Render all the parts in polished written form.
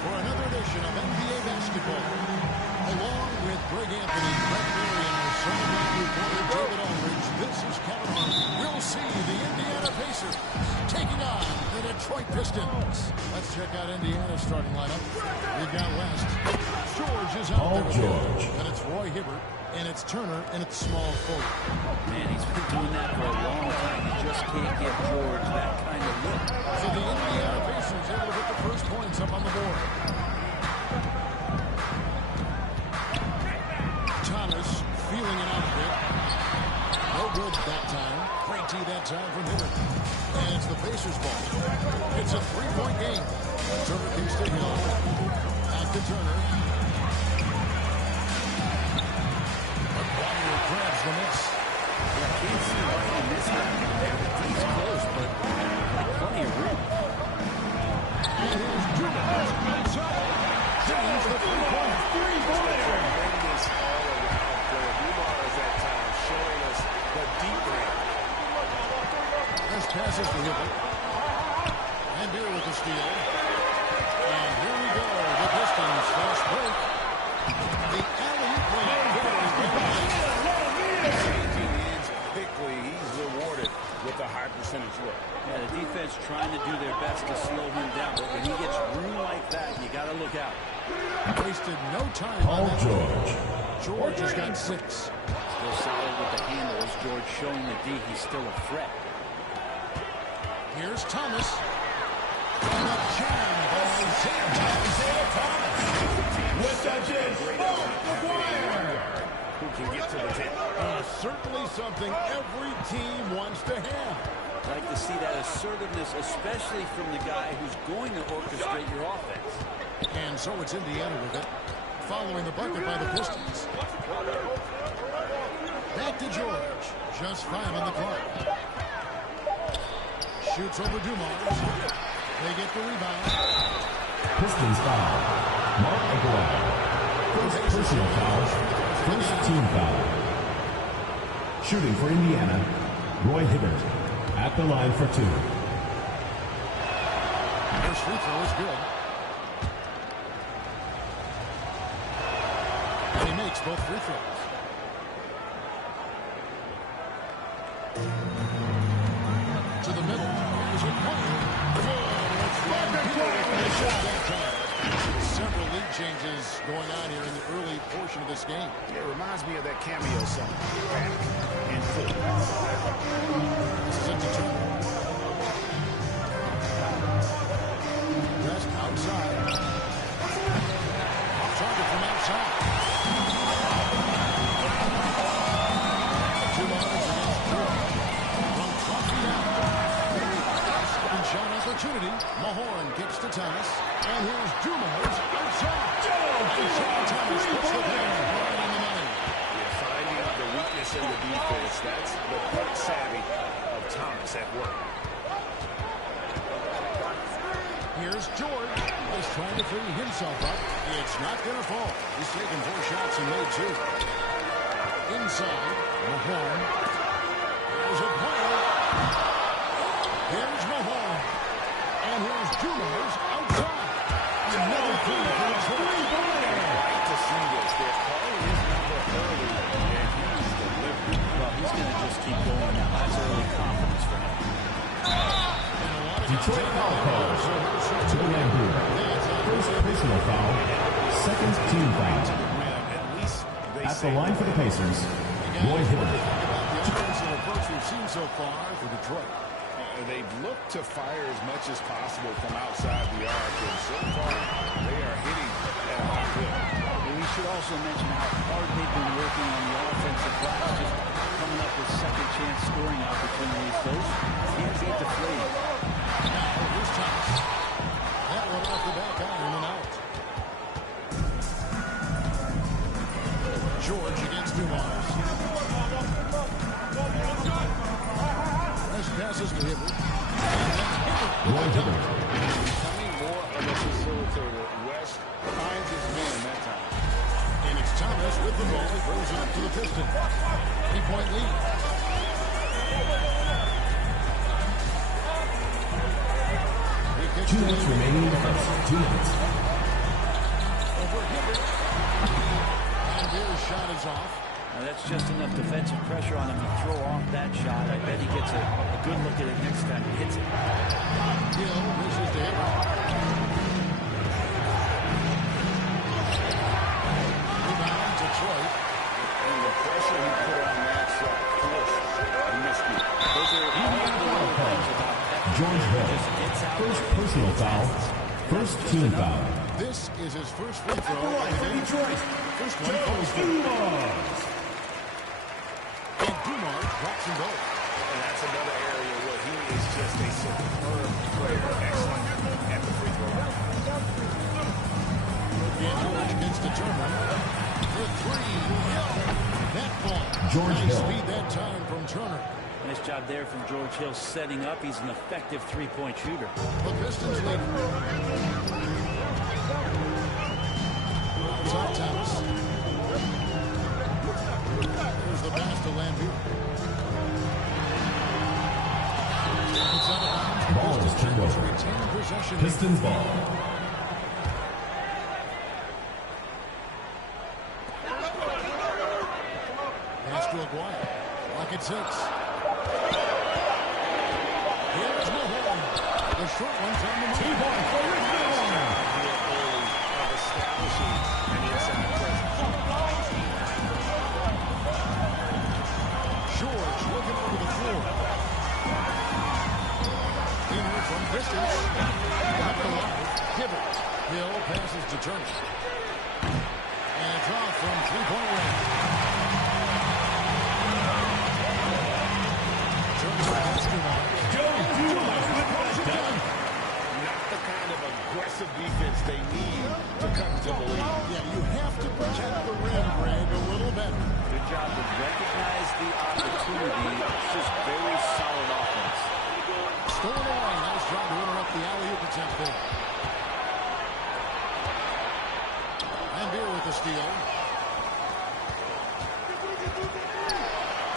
for another edition of NBA basketball. Along with Greg Anthony, Brett Berry, and our sideline reporter David Aldridge, this is Kevin Hart. We'll see the Indiana Pacers taking on the Detroit Pistons. Let's check out Indiana's starting lineup. We've got West. George is out there with George. And it's Roy Hibbert, and it's Turner, and it's small forward. Man, he's been doing that for a long time. You just can't get George that kind of look. So the Indiana Pacers able to put the first points up on the board. Thomas feeling it out a bit. No good that time. Great tee that time from Hibbert. And it's the Pacers ball. It's a three-point game. Turner keeps to Hill. Out to Turner. McGuire grabs the miss. Yeah, can't see why he missed that. He's close, but plenty of room. And here's Dumas inside. James the three-pointer. Tremendous all-around player. Dumas at times showing us the deep range. This passes to Hibbert. And here with the steal. And here we go. The Pistons fast break. The alley-oop play. Changing ends quickly. He's rewarded with a high percentage look. Yeah, the defense trying to do their best to slow him down, but when he gets room like that, you got to look out. Wasted no time on that. George has got 6. Still solid with the handles. George showing the D he's still a threat. Here's Thomas. And a jam by Isaiah Thomas. With the McGuire. Who can get to the tip? Certainly something every team wants to have. I'd like to see that assertiveness, especially from the guy who's going to orchestrate your offense. And so it's Indiana with it, following the bucket by the Pistons. Back to George. Just 5 on the clock. Shoots over Dumas. They get the rebound. Pistons foul. Mark Aguilar. First personal foul. First team foul. Shooting for Indiana, Roy Hibbert. At the line for 2. First free throw is good. And he makes both free throws. To the middle. Here's a point. Several lead changes going on here in the early portion of this game. It reminds me of that cameo song. In full. Set to Turner. Rest outside. Target from outside. 2 minutes against George. From 20 down. Second shot opportunity. Mahorn kicks to Thomas. And here's Dumas outside. Thomas puts the ball right on the money. You're finding the weakness in the defense. That's the quick savvy of Thomas at work. Here's George. He's trying to free himself up. It's not going to fall. He's taken 4 shots and made 2. Inside, Mahorn. There's a play. Here's Mahorn. And here's Dumas outside. Another three for Detroit. Right to see this. They're calling his number early, and he's delivered. Well, he's going to just keep going now. That's early confidence for him. Detroit foul calls. To the line here. First personal foul. Second team foul. At the line for the Pacers, Roy Hibbert. The offensive approach we've seen so far for Detroit. They've looked to fire as much as possible from outside the arc, and so far they are hitting at a high clip. And we should also mention how hard they've been working on the offensive glass, just coming up with second-chance scoring opportunities. Those can't be deflated. Now, here's Thomas. That one off the back iron and out. George against Dumas. Nice passes to Hibbert. Roy Hibbert. Becoming more of a facilitator. West finds his man that time. And it's Thomas with the ball. He throws it up to the Pistons. 3-point lead. 2 minutes remaining in the first. 2 minutes. And Beer's shot is off. Now that's just enough defensive pressure on him to throw off that shot. I bet he gets a good look at it next time he hits it. Hill misses to Hibbert. Rebound, Detroit. And the pressure he put on that shot, forced. He missed it. Those are all the little things about that. George Hill. First personal foul. First team foul. This is his first free throw. Detroit. First one falls through. And Dumars drops and goes. And that's another area where he is just a superb player. Excellent at the free throw line. And George gets to Turner. For three. Hill. That ball. George nice Hill. speed that time from Turner. Nice job there from George Hill setting up. He's an effective three-point shooter. The Pistons lead. Outside Thomas. There's the pass to Lambeer. It's out of bounds. Ball is turned over. Retain possession. Pistons ball. Pass to Aguirre. Rocket 6. Here's Mahone. The short one's on the move. Here early of establishing an inside presence. George looking over the floor. Inner from distance. Got the line. Hibbert. Hill passes to Turner. And a draw from three-point range. Turner pass to Mark. Not the kind of aggressive defense they need to come to the lead. Yeah, you have to protect the rim, Greg, a little better. Good job to recognize the opportunity. It's just very solid offense. Stolen away. Nice try to interrupt the alley-oop attempt there. Lambeer with the steal.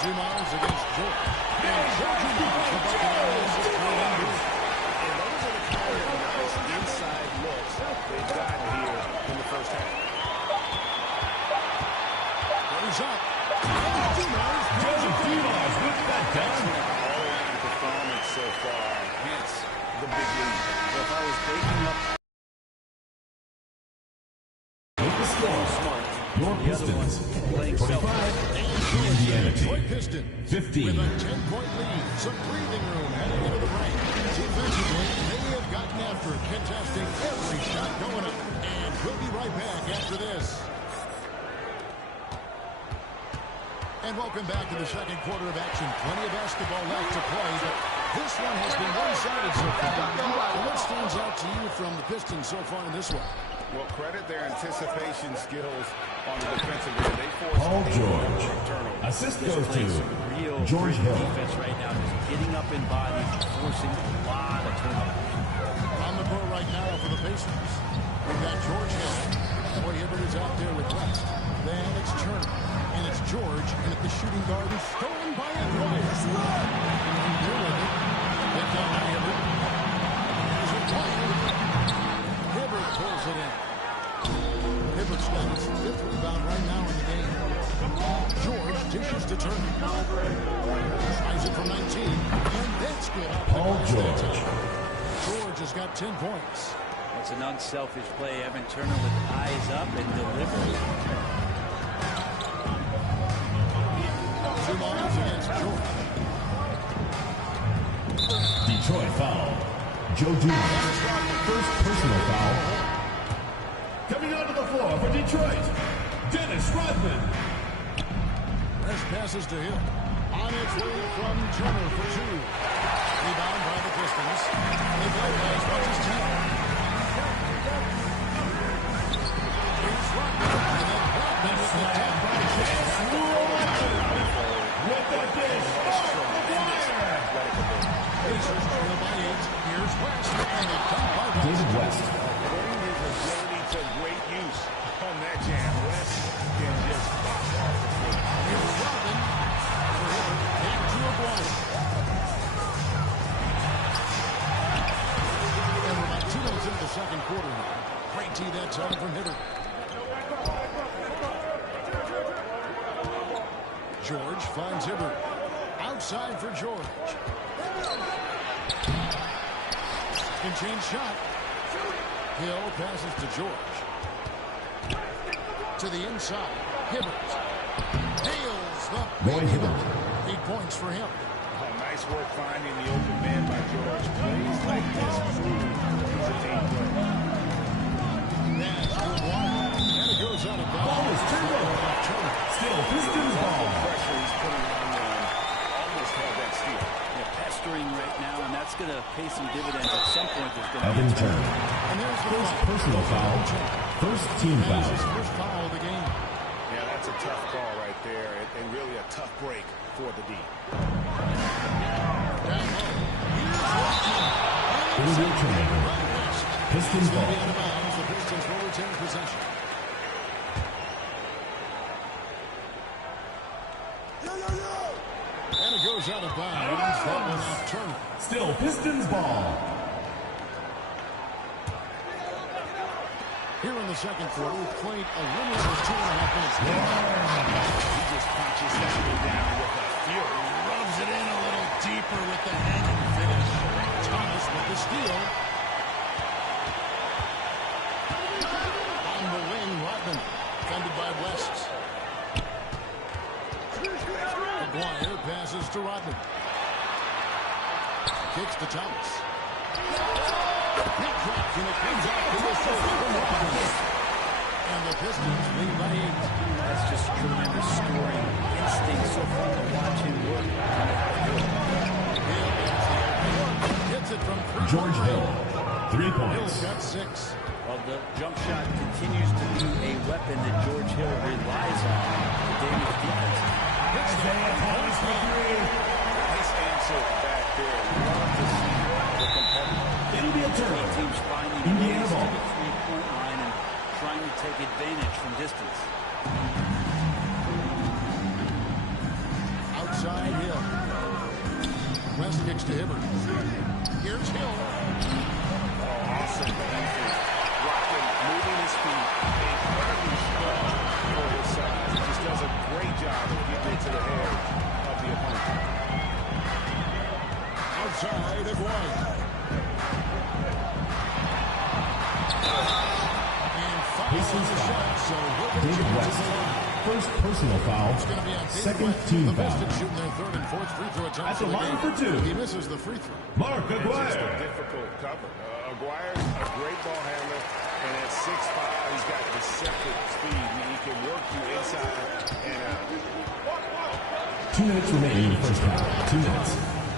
Dumars against George. And George Dumars, the bucket on this is for Lambeer. And those are the kind of nice inside looks they've gotten here in the first half. He's up. And Dumars. Dumars with that done. All-around performance so far, hence the big lead. So if I was breaking up With the score. smart, Your the other one's Pistons. playing 45. self. The Indiana Detroit team. Pistons 15. with a 10-point lead. Some breathing room heading into the break. Defensively, they have gotten after it, contesting every shot going up. And we'll be right back after this. And welcome back to the second quarter of action. Plenty of basketball left to play, but this one has been one-sided so far. And what stands out to you from the Pistons so far in this one? Well, credit their anticipation skills on the defensive end. They forced Paul a George. number of turnovers. Assist They're goes playing to some real George Hill. defense right now, just getting up in bodies, forcing a lot of turnovers. On the floor right now for the Pacers. We've got George Hill. Boy, Hibbert is out there with West. Then it's Turner. And it's George. And at the shooting guard is stolen by Aguirre. And they're with it. Picked up by Hibbert. There's a play. Hibbert pulls it in. Hibbert's got his fifth rebound right now in the game. George dishes to Turner. Tries it from 19. And that's good. Paul George. George has got 10 points. It's an unselfish play. Evan Turner with eyes up and delivery. Dumars against George. Detroit foul. Joe Dumars. First personal foul. Coming onto the floor for Detroit, Dennis Rodman. Press passes to Hill. On its way from Turner for two. Rebound by the Pistons. They play by as much as 10. Here's Rodman. And then Rodman with the tap. With the dish. Pacers trail by 8. Here's West. And a dunk by West. David West. Putting his agility to great use on that jam. West can just pop off the floor. Here's Rodman. For Hibbert. Back to Aguirre. And we're about 2 minutes into the second quarter now. Great tee that time from Hibbert. George finds Hibbert. Outside for George. Spin change shot. Hill passes to George. To the inside. Hibbert. Nails the Roy Hibbert. 8 points for him. Nice work finding the open man by George. Plays like this prove he's a team player. Pass to Wyatt. And it goes out of bounds. Ball is turned over. Still Pistons ball. Pressure he's putting on them. Almost had that steal. They're pestering right now, and that's going to pay some dividends. At some point, there's going to be Evan a turn. Turner. And there's the First foul. personal foul. First team That is foul. his first foul of the game. Yeah, that's a tough call right there, and really a tough break for the D. Down low. Here's Washington. Indian turnover. Pistons Out ball. of bounds. The Pistons will retain possession. And it goes out of bounds. That one off Turner. Still Pistons ball. Here in the second quarter, we've played a little over 2.5 minutes. He just punches that one down with a fury. Rubs it in a little deeper with the hanging finish. Thomas with the steal. On the wing, Rodman. Defended by West. Aguirre passes to Rodman. Kicks to Thomas. Big drop, and it comes out to the first from Rodman. And the Pistons lead by 8. That's just tremendous scoring instinct. So fun to watch him work. Gets it from 3. George Hill. 3 Hill's points. got 6. Well, the jump shot continues to be a weapon that George Hill relies on to damage defense. Isaiah Thomas for 3. Nice answer back there. Love to see the competitor. It'll be a Both turn. teams finding Indiana ways to ball. the three-point line and trying to take advantage from distance. Outside Hill. West kicks to Hibbert. Here's Hill. Awesome defense. Rocking, moving his feet, incredibly strong for his size. He just does a great job of getting into the hair of the opponent. Outside of White. And Pistons fouls the foul. shot, so David West. First personal foul. it's going to be on David Second West. team The foul. Pistons shooting their third and fourth free throw attempts At the of the line game. for 2. He misses the free throw. Mark Just a Aguirre. difficult cover. Aguire's a great ball handler, and at 6'5", he's got deceptive speed. He can work you inside and out. 2 minutes remaining in the first half. 2 minutes.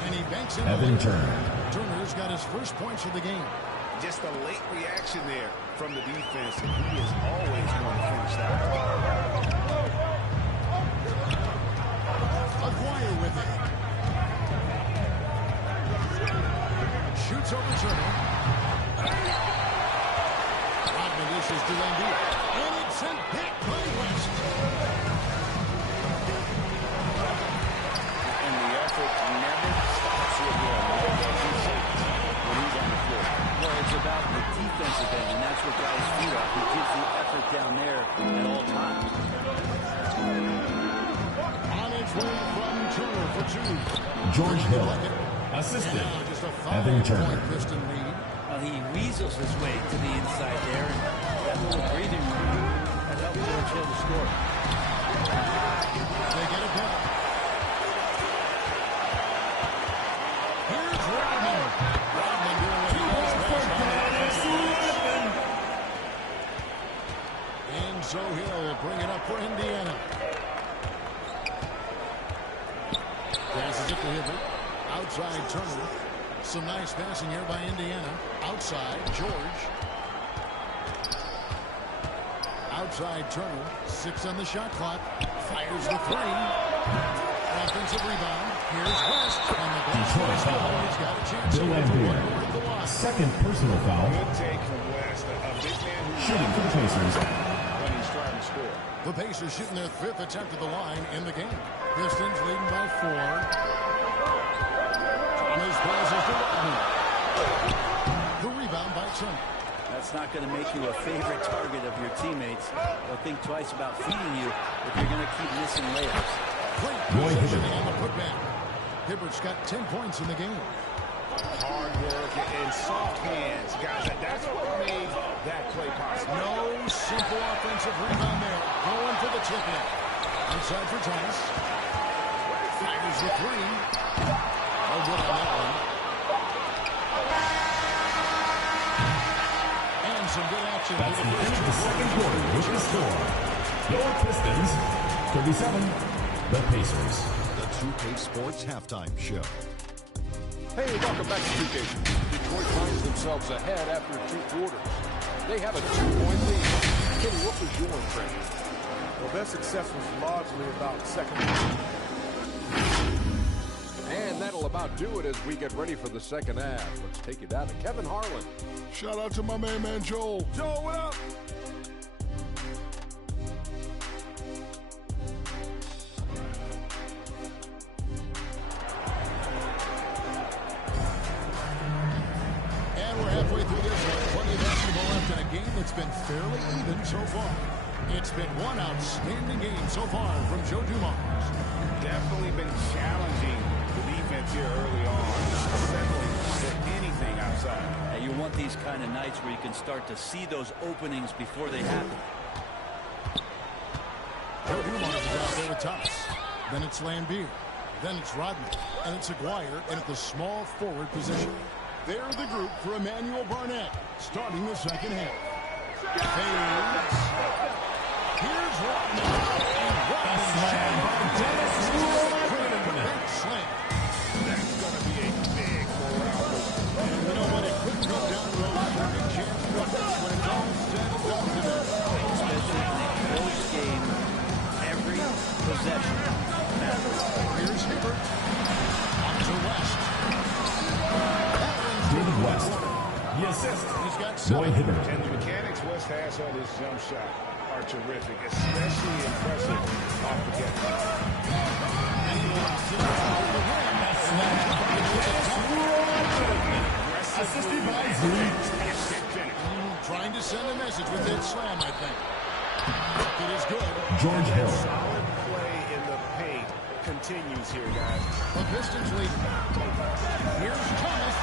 And he banks in. Evan Turner. Turner's got his first points of the game. Just a late reaction there from the defense, and he is always going to finish that. Aguirre with it. Shoots over Turner. Rodman dishes to Landry. And it's sent back by West. And the effort never stops with him. When he's on the floor. Well, it's about the defensive end, and that's what guys feed off. He gives the effort down there at all times. On its way from Turner for 2. George Hill. And Assistant. now just a Evan Turner. 5-point Piston lead. Well, he weasels his way to the inside there, and that little breathing room that helped George Hill to score. They get it back. Here's Rodman. Rodman doing what he does best. And so he'll bring it up for Indiana. Passes it to Hibbert. Outside Turner. Some nice passing here by Indiana. Outside George. Outside Turner. 6 on the shot clock. Fires the 3. Offensive rebound. Here's West. And the bench Detroit foul. foul. He's got a chance Bill here for Laimbeer. one more at the line. Second personal foul. Good take from West. A big man who's Shooting for the Pacers. when he's trying to score. The Pacers shooting their 5th attempt at the line in the game. Pistons leading by 4. Thomas passes to Rodman. The rebound by Turner. That's not going to make you a favorite target of your teammates. They'll think twice about feeding you if you're going to keep missing layups. Great Roy positioning Hibbert. on the putback. Hibbert's got 10 points in the game. Hard work and soft hands, guys. That's what made that play possible. No simple offensive rebound there. Going for the tip-in. Inside for Thomas. Fires the three. No good on that one. And some good action. That's the end of the second quarter with the score. Your Pistons, 37, the Pacers. The 2K Sports Halftime Show. Hey, welcome back to 2K. Detroit finds themselves ahead after 2 quarters. They have a 2-point lead. Kenny, what was your impression? Well, their success was largely about second. And that'll about do it as we get ready for the second half. Let's take it down to Kevin Harlan. Shout out to my man Joel. Joel, what up? And we're halfway through this one. Plenty of basketball left in a game that's been fairly even so far. It's been one outstanding game so far from Joe Dumars. Definitely been challenging the defense here early on. Not settling for anything outside. You want these kind of nights where you can start to see those openings before they happen. Joe Dumars is out there with Thomas. Then it's Lambeer. Then it's Rodman. And it's Aguirre in at the small forward position. They're the group for Emmanuel Barnett, starting the second half. Fades. Here's Rodman. And Rodman slam. That's going to be a big morale booster. And you know what? It could come down to a lottery chance for this when it's all said and done today. Especially in a close game, every possession matters. Here's Hibbert. On to West. David West. The assist. He's got Roy 7. Hibbert. And the mechanics West has on his jump shot are terrific, especially impressive off the get. Assisted by Zeke. Trying to send a message with that slam, I think. It is good. George Hill. Solid play in the paint continues here, guys. The Pistons lead. Here's Thomas.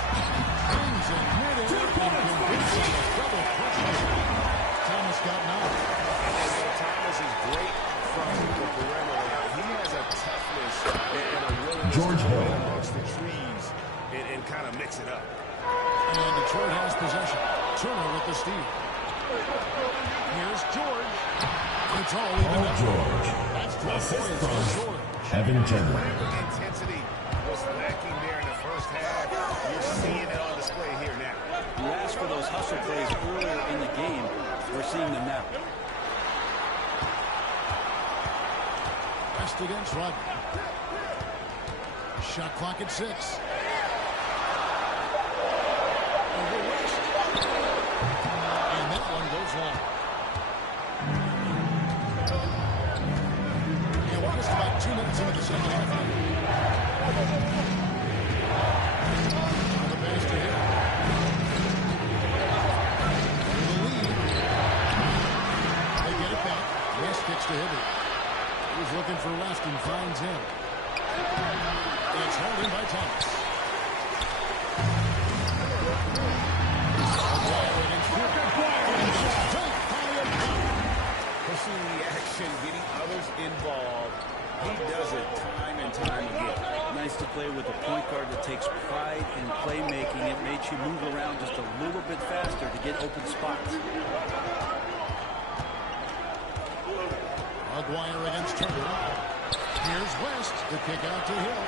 Brings in mid-air and completes a double clutch. Thomas got 9. Thomas is great from the perimeter. He has a toughness and a willingness George to Hill. play amongst the trees and kind of mix it up. And Detroit has possession. Turner with the steal. Here's George. It's all even Paul up. George. That's 12 Assist points from for George. Evan Turner. Intensity was lacking there in the first half. You're seeing it on display here now. You asked for those hustle plays earlier in the game. We're seeing them now. West against Rodman. Shot clock at 6. Over West. And that one goes long. And we're just about 2 minutes into the second half. The pass to him. For the lead. They get it back. West kicks to Hibbert. He's looking for West and finds him. It's held in by Thomas. Pursuing the action, getting others involved. He does it time and time again. Nice to play with a point guard that takes pride in playmaking. It makes you move around just a little bit faster to get open spots. Aguirre against Turner. Here's West. The kick out to Hill.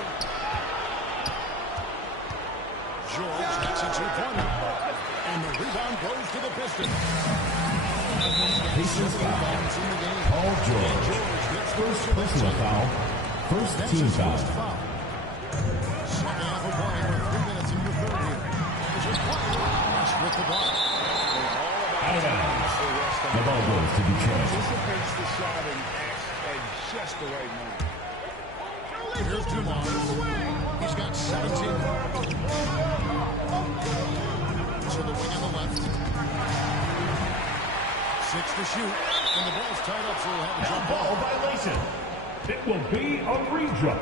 George makes a 2-pointer. And the rebound goes to the Pistons. Pacers foul. In the game. Paul George. First personal foul. First That's team his foul. first foul. Second half of play. We're 3 minutes into the third here. There's Aguirre. West with the ball. Out of bounds. The ball goes to Detroit. Anticipates the shot and acts at just the right moment. Here's Dumars. He's got 17. To the wing on the left. 6 to shoot. And the ball's tied up, so we'll have a jump ball. Ball violation. It will be a redraw.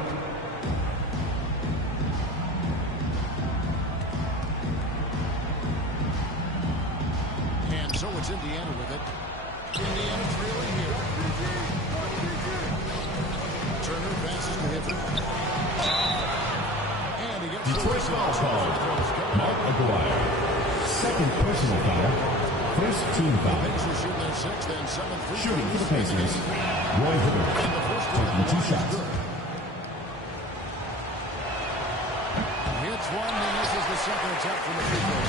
And so it's Indiana with it. Indiana trailing here. Turner passes to Hibbert. And he gets Detroit foul called. Mark Aguirre. Second personal foul. First team foul. Pacers shoot their sixth and seventh free Shooting for the throws. Pacers, Roy Hibbert. Taking 2 shots. Hits one, and this is the second attempt from the free throw.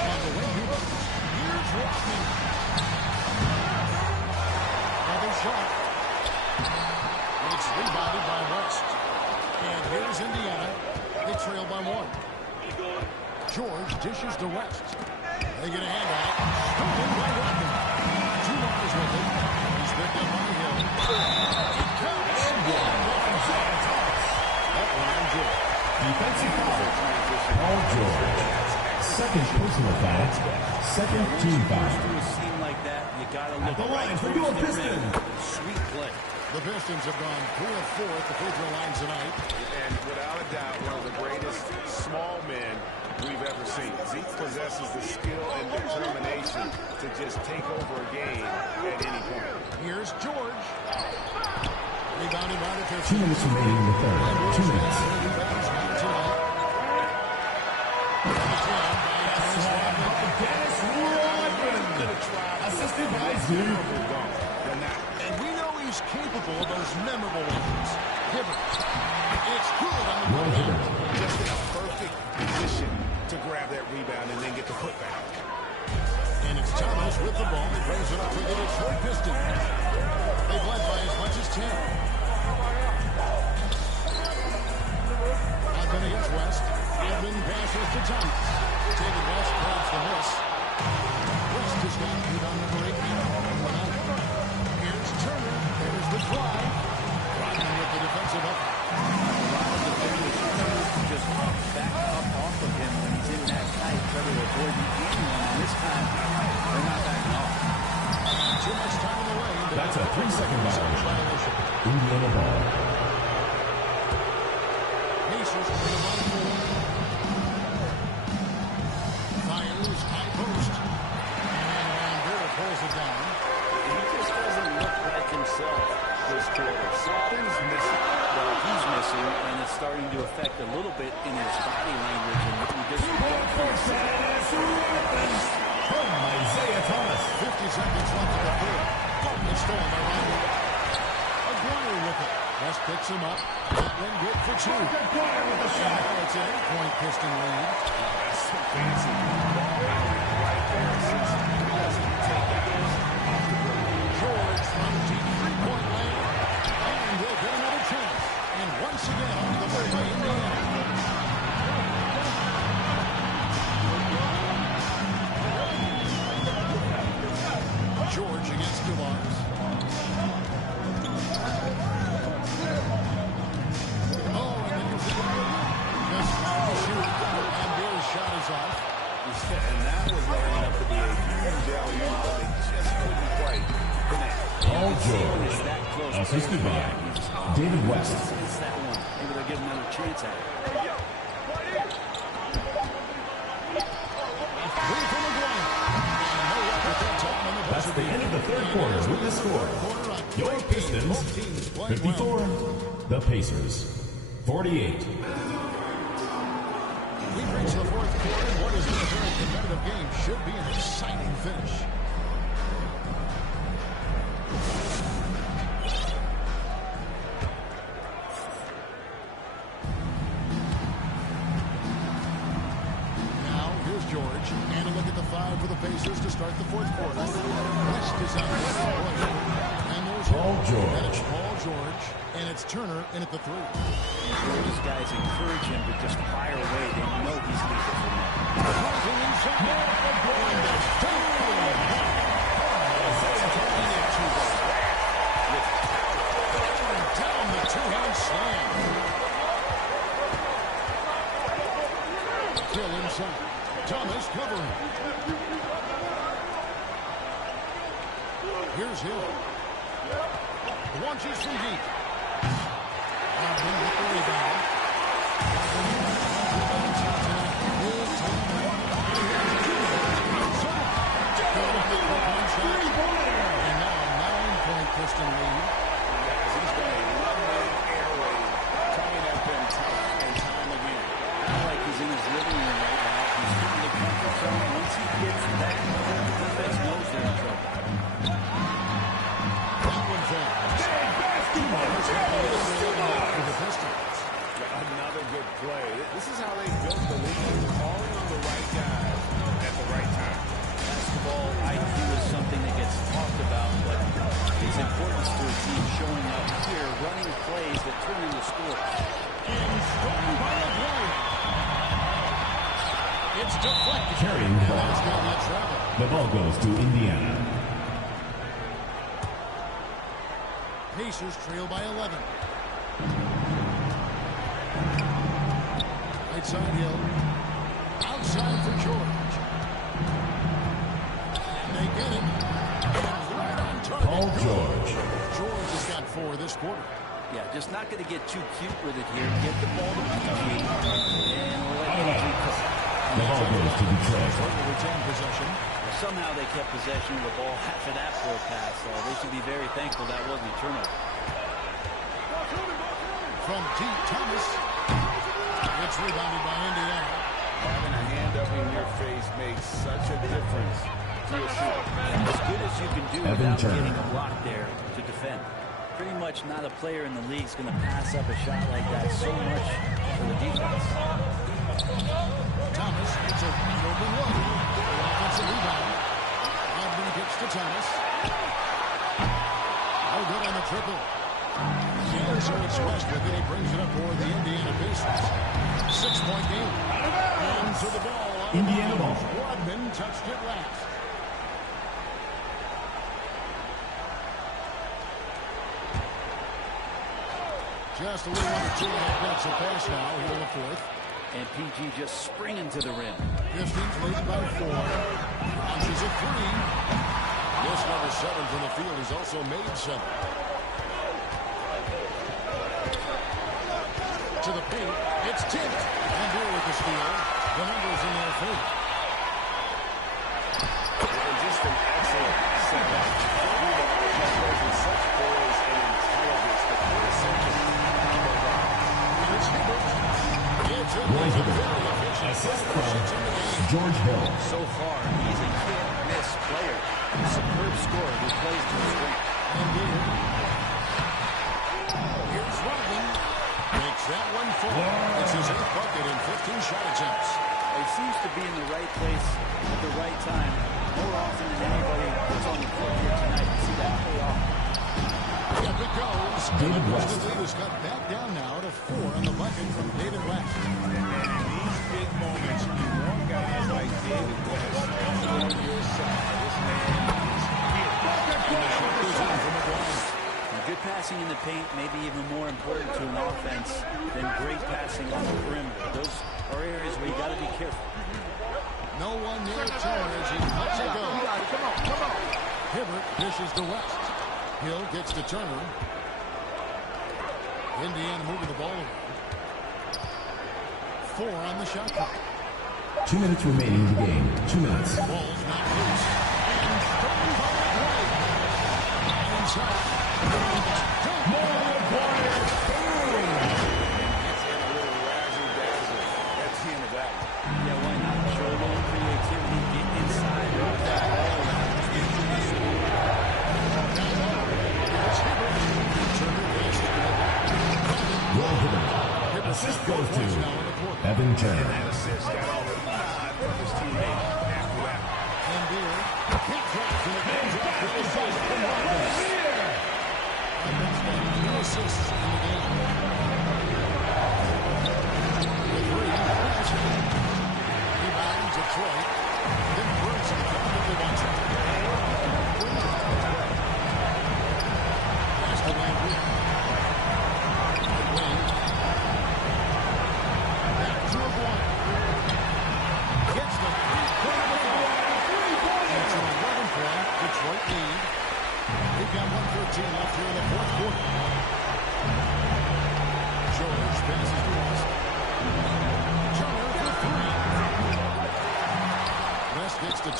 On the wing, here's Rodman. Another shot. It's rebounded by West. And here's Indiana. They trail by 1. George dishes to West. They get a handout. Stolen by Rodman. 2 Mars with it. He's picked up on the hill. It counts. And one. That line, George. Defensive foul. Paul George. Second personal foul. Second team foul. To a scene like that, you got to look At the right line for towards your the rim. Pistons. Sweet play. The Pistons have gone 3 of 4 at the free throw line tonight. And without a doubt, one of the greatest small men we've ever seen. Zeke possesses the skill and determination to just take over a game at any point. Here's George. Rebounded by the 2 Pistons. minutes remaining in the third. 2 minutes. Dennis Rodman. Assisted by Zoom. And we know he's capable of those memorable ones. Hibbert. It's good on the Roy Hibbert. Just in a perfect position to grab that rebound and then get the putback. And it's Thomas with the ball. He brings it up for the Detroit Pistons. They've led by as much as 10. Rodman against West. Rodman passes to Thomas. David West grabs the miss. West has got rebound number 8 now. Here's Turner. There's the drive. Rodman with the defensive effort. Just back up off of him when he's in that tight, try to avoid the anyone. And this time, they're not backing off. Too much time in the lane. That's a 3-second violation. Indiana ball. Pacers to the line for. Fires high post. And Bear pulls it down. He just doesn't look like himself this quarter. Something's missing. Well, he's missing, and it's starting to affect a little bit in his body language. And in disregard for his From Isaiah Thomas. 50 seconds left in the third. It's stolen by Rodman. Aguirre with it. West picks him up. That one good for 2. Aguirre with the shot. Now it's an 8-point Piston lead. That's so fancy. Right there. Since he doesn't take that off the break. George from deep 3-point land. And will get another chance. And once again on the way by Indiana. George against Duvars. Oh, and then here's the just trying to shoot. And Bear's shot is off. And that was lining up to be a huge alley-oop, but they just couldn't quite connect. Paul George. Assisted by David West. It's that one. Maybe they'll get another chance at it. Three from Aguirre. And no luck with that time on the buzzer. That's the end of the third quarter with the score. Your Pistons 54, the Pacers 48. We've reached the fourth quarter. What has been a very competitive game should be an exciting finish. Now, here's George. And a look at the 5 for the Pacers to start the fourth quarter. West is on the play. And there's Paul George. And it's Paul George. And it's Turner in at the 3. These guys encourage him to just fire away. They know he's lethal from that. Driving inside. And it's down the two-hand slam. Still inside. Thomas covering. Here's Hill. Launches from deep. Rodman with the rebound. And now a 9-point Piston lead. Guys, he's got a one-man air raid coming at them time and time again. I feel like he's in his living room right now. He's in the comfort zone. Once he gets that, the defense knows they're in trouble. That one's in. For the Pistons. Another good play. This is how they built the lead, calling on the right guys at the right time. Basketball IQ is something that gets talked about, but its importance to a team showing up here, running plays that turn into scores. And stolen by a play. It's deflected. Carrying the ball. That's going to get travel. The ball goes to Indiana. Pacers trail by 11. Right side Hill. Outside for George. And they get it. And right on target. Paul George. George has got 4 this quarter. Yeah, just not going to get too cute with it here. Get the ball to PG and let PG cook. The ball goes to Detroit. Total retain possession. Somehow they kept possession of the ball after that poor pass. They should be very thankful that wasn't a turnover. From deep, Thomas. It's rebounded by Indiana. Having a hand up in your face makes such a difference to a shooter. As good as you can do Evan without Turner. getting a block there to defend. Pretty much not a player in the league is going to pass up a shot like that so much for the defense. Thomas gets a wide open look. The offensive rebound. Rodman gets to Thomas. Oh, good on the triple. And so it's Westbrook, and he brings it up for the Indiana Pacers. 6-point game. And to the ball. Indiana ball. Rodman touched it last. Just a little under 2.5 minutes of pass now here in the fourth. And PG just springing to the rim. Pistons leading by 4. Launches a 3. This number 7 from the field is also made 7. To the paint, it's tipped. And here with the steal, the numbers in their favor. And just an excellent setup. Such poise and intelligence that are essential. It's Hibbert. It's a Roy Hibbert. very efficient Assist 6 from in the game. George Hill. So far, he's a can't-miss player. Superb scorer who plays to his strength. And here, here's Rodman. Makes that one full. It's his 8th bucket in 15 shot attempts. He seems to be in the right place at the right time more often than anybody that's on the court here tonight. See that pay off. Up it goes. David The West. Pistons lead is cut back down now to 4 on the bucket from David West. And in these big moments, you want guys like David West on your side. This man is here. And the shot goes in from McGuire. Good passing in the paint may be even more important to an offense than great passing on the perimeter. Those are areas where you got to be careful. No one near Turner as he lets it go. Come on. Hibbert dishes to West. Hill gets to Turner. Indiana moving the ball around. 4 on the shot clock. 2 minutes remaining in the game. 2 minutes. Ball's not loose. And stolen by McGuire. And inside. It's in a little razzle-dazzle at the end of that one. Yeah, why not? Show a little creativity, get inside, move that ball around. Roy Hibbert. Assist goes to Evan Turner. That assist got all the nod from his teammate after that. And Beer can't drive and it comes off the inside from Rodman. Rodman's got 2 assists in the game. The 3, West. Rebound Detroit. Then Bruce in front of the one. Pass to Landry. Right wing. Back to McGuire. Gets the 3-point ball. It's an 11-point Detroit lead.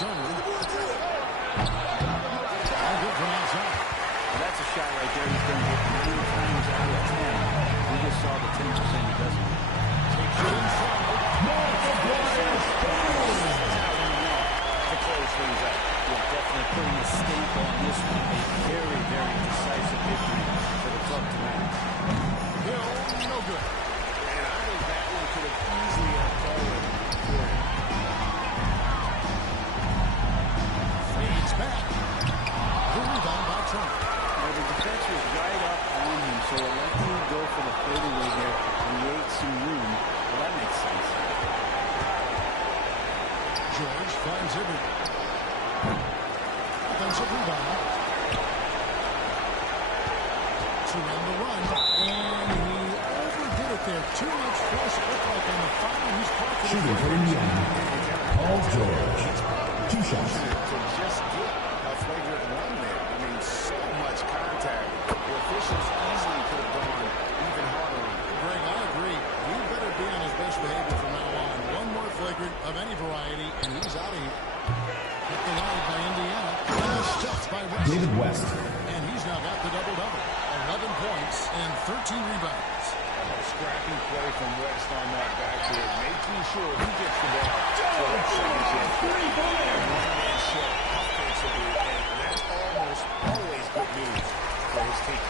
turnover. All good from outside. Well, that's a shot right there he's going to hit 9 times out of 10. We just saw the 10% he doesn't. Takes it inside. To close things up. Yeah, definitely putting a stamp on this one. A very, very decisive victory for the club tonight. Hill, no good. And I think that one could have easily fallen. Fades back. The rebound by Trump. Well, the defense was right up on him, so electing to go for the fadeaway there to create some room. Well, that makes sense. George finds Hibbert. Offensive rebound. To end the run. And he overdid it there. Too much force, it looked like on the foul. He's caught for the Shooting for Indiana, Paul George. 2 shots. To just get a flagrant run there. I mean, so much contact. The officials easily could have gone even harder on him. Greg, I agree. He better be on his best behavior from now on. One more flagrant of any variety, and he's out of here. Hit the line by Indiana. Stuffed by West. David West. And he's now got the double-double. 11 points and 13 rebounds. Scrappy play from West on that backboard, making sure he gets the ball for that second chance. One-man show offensively, and that's almost always good news for his team.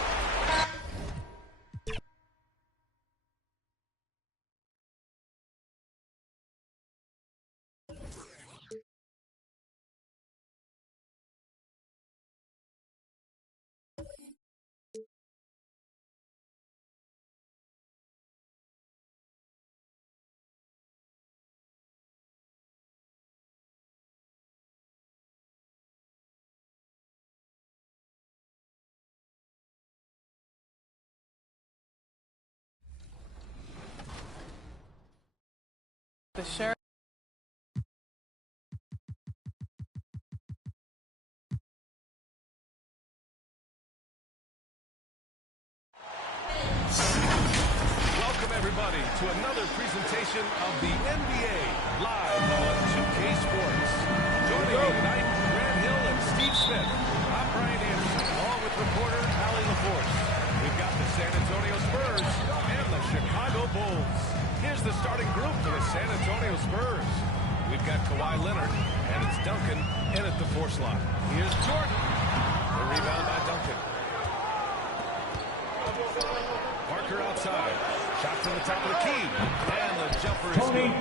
The sheriff. Welcome, everybody, to another presentation of the NBA live on 2K Sports. Joining me tonight, Grant Hill and Steve Smith. I'm Brian Anderson, along with reporter Allie LaForce. We've got the San Antonio Spurs and the Chicago Bulls. Here's the starting group for the San Antonio Spurs. We've got Kawhi Leonard, and it's Duncan in at the 4 slot. Here's Jordan. The rebound by Duncan. Parker outside. Shot from the top of the key. And the jumper is good.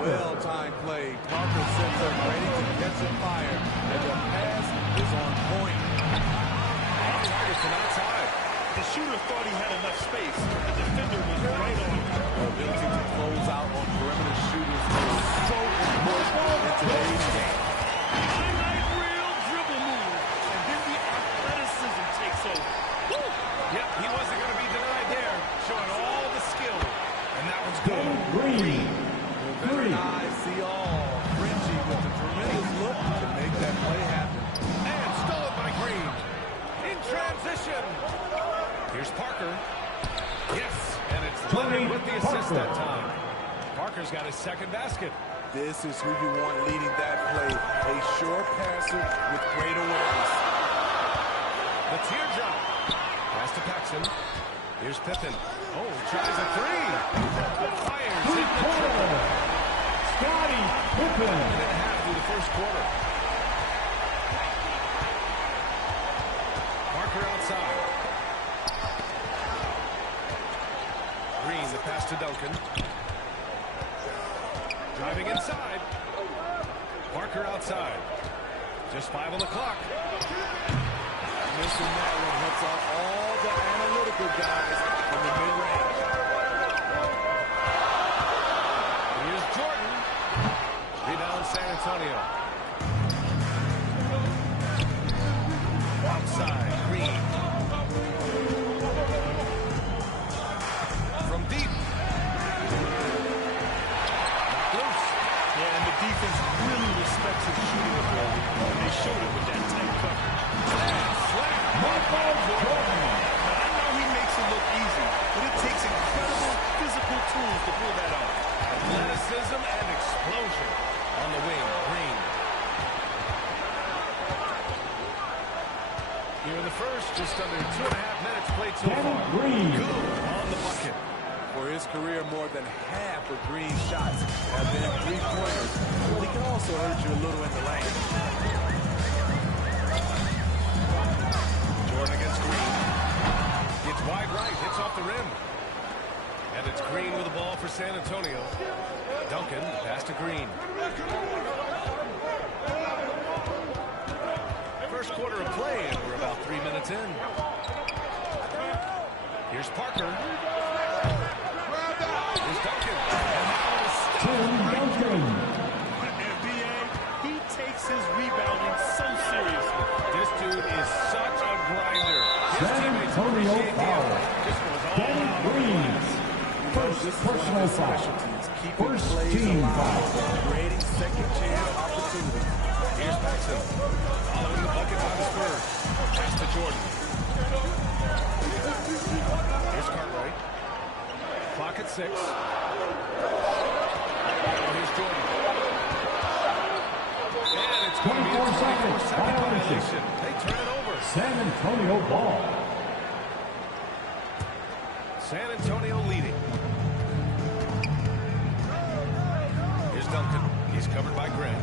Well-timed play. Parker sets up ready to catch a fire. And the pass is on point. Target from outside. The shooter thought he had enough space. The defender was right on him. The ability to close out on perimeter shooters is so important in today's game. Highlight reel dribble move. And then the athleticism takes over. Woo! Yep, he wasn't going to be denied there. Showing all the skill. And that one's good. Green. Veteran eyes see all. Frenchie with a tremendous look to make that play happen. And stolen by Green. In transition. Here's Parker. Yes, and it's Leonard with the assist that time. Parker's got his second basket. This is who you want leading that play. A sure passer with great awareness. The teardrop. Pass to Paxson. Here's Pippen. Oh, tries a 3. Fires in the triple. Scottie Pippen. 1.5 through the first quarter. Parker outside. Green, the pass to Duncan. Driving inside. Parker outside. Just 5 on the clock. Missing that one hits off all the analytical guys from the mid-range. Here's Jordan. Rebound San Antonio. Outside, Green. From deep. Knocked loose. Yeah, and the defense really respects his shooting ability. And they showed it with that tight cover. Now, I know he makes it look easy, but it takes incredible physical tools to pull that off. Athleticism and explosion on the wing. Green. here in the first. Just under 2.5 minutes played so far. Green. Good on the bucket. For his career, more than half of Green's shots have been three-pointers. But he can also hurt you a little in the lane. Jordan against Green. Gets wide right, hits off the rim. And it's Green with the ball for San Antonio. Duncan, pass to Green. First quarter of play, and we're about 3 minutes in. Here's Parker. Here's Duncan. And now a step right through. NBA, he takes his rebounding so seriously. This dude is such a grinder. His San teammates Antonio appreciate the foul. effort. This was all Danny out. Green. First personal foul. First team foul. Creating second chance opportunities. Here's Paxson. Following the bucket by the Spurs. Pass to Jordan. Here's Cartwright. Clock at 6. And here's Jordan. And it's going to be a 24-second violation. They turn it over. San Antonio ball. San Antonio leading. Here's Duncan. He's covered by Grant.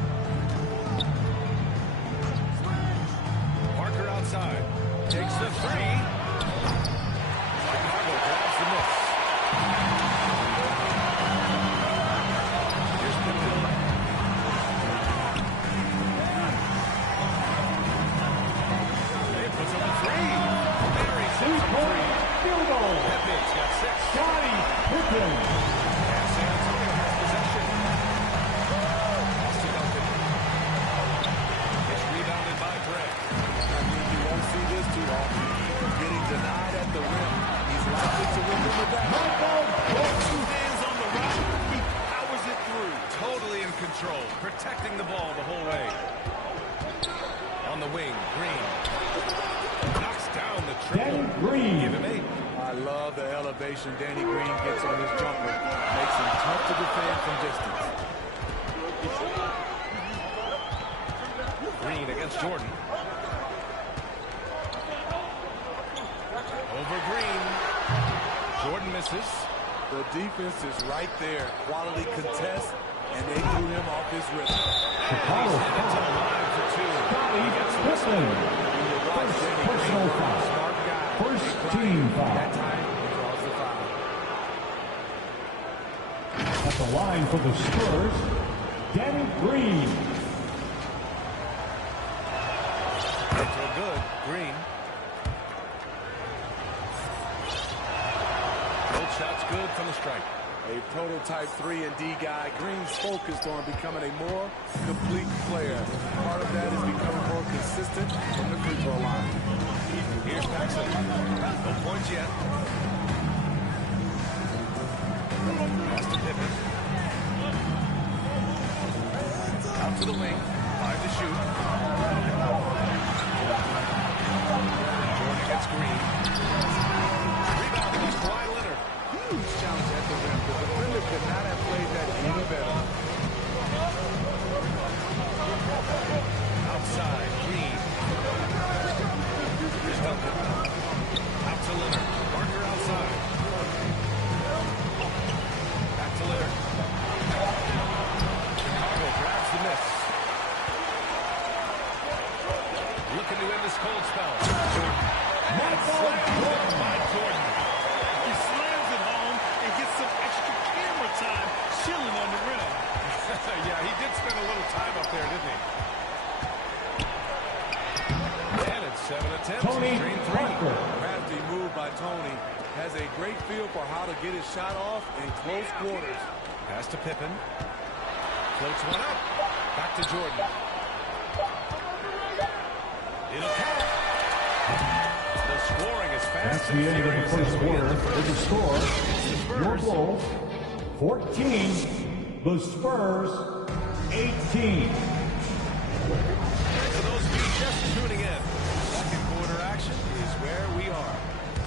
Parker outside. Takes the 3. Chicago grabs the miss. Here's Pippen. He puts up a 3. Very simple 3. Field goal. Pippen's got 6. Scottie Pippen. And San Antonio has possession. Pass to Duncan. It's rebounded by Grant. You won't see this too often. Getting denied at the rim. He's likely to win the back. Two hands on the rock, he powers it through. Totally in control, protecting the ball the whole way. On the wing, Green. Knocks down the Danny triple. Green. Give him 8. I love the elevation Danny Green gets on his jumper. Makes him tough to defend from distance. Green against Jordan. Over Green. Jordan misses. The defense is right there. Quality contest, and they threw him off his rhythm. Chicago He's headed to the foul. line for 2. Scottie Pippen. First personal foul. Smart guy. First team That foul. time, he draws the foul. At the line for the Spurs, Danny Green. So good. Green. Both shots good from the stripe. A prototype 3-and-D guy. Green's focused on becoming a more complete player. Part of that is becoming more consistent from the free throw line. Here's Paxson. No points yet. Pass to Pippen. Out to the wing. 5 to shoot. Jordan against Green. Rebound by Kawhi Leonard. Huge challenge at the rim. The defender could not have played that any better. Outside, Green. Here's Duncan. Out to Leonard. Parker outside. Back to Leonard. Chicago grabs the miss. Looking to end this cold spell. Jordan. That's slammed by Jordan. He slams it home and gets some extra camera time chilling on the rim. Yeah, he did spend a little time up there, didn't he? And it's 7 attempts. Tony He's drained 3. Parker. Crafty move by Tony. Has a great feel for how to get his shot off in close quarters. Pass to Pippen. Floats one up. Back to Jordan. It'll count. The scoring is fast That's the and end of the furious first as we quarter. get the With the score, your Spurs. Bulls 14, the Spurs 18. For those of you just tuning in, second quarter action is where we are.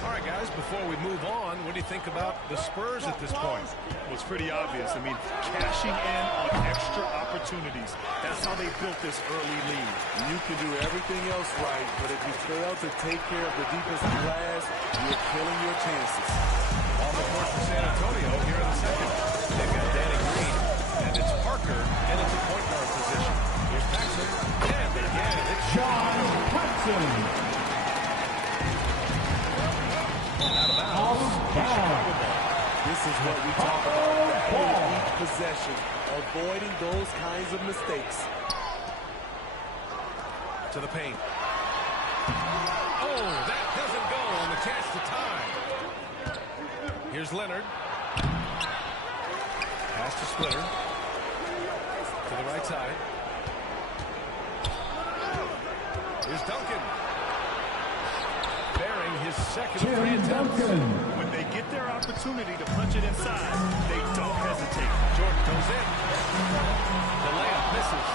All right, guys. Guys, before we move on, what do you think about the Spurs at this point? Well, it's pretty obvious. I mean, cashing in on extra opportunities. That's how they built this early lead. You can do everything else right, but if you fail to take care of the defensive glass, you're killing your chances. On the court for San Antonio here in the second. They've got Danny Green, and it's Parker, and it's a point guard position. Here's Paxson, and again, it's John Paxson. out of bounds. This is what we talk about. Batting each possession, avoiding those kinds of mistakes. To the paint. Oh, that doesn't go on the chance to tie. Here's Leonard. Pass to Splitter. To the right side. Here's Duncan. Bearing his second of three attempts. When they get their opportunity to punch it inside, they don't hesitate. Jordan goes in. The layup misses.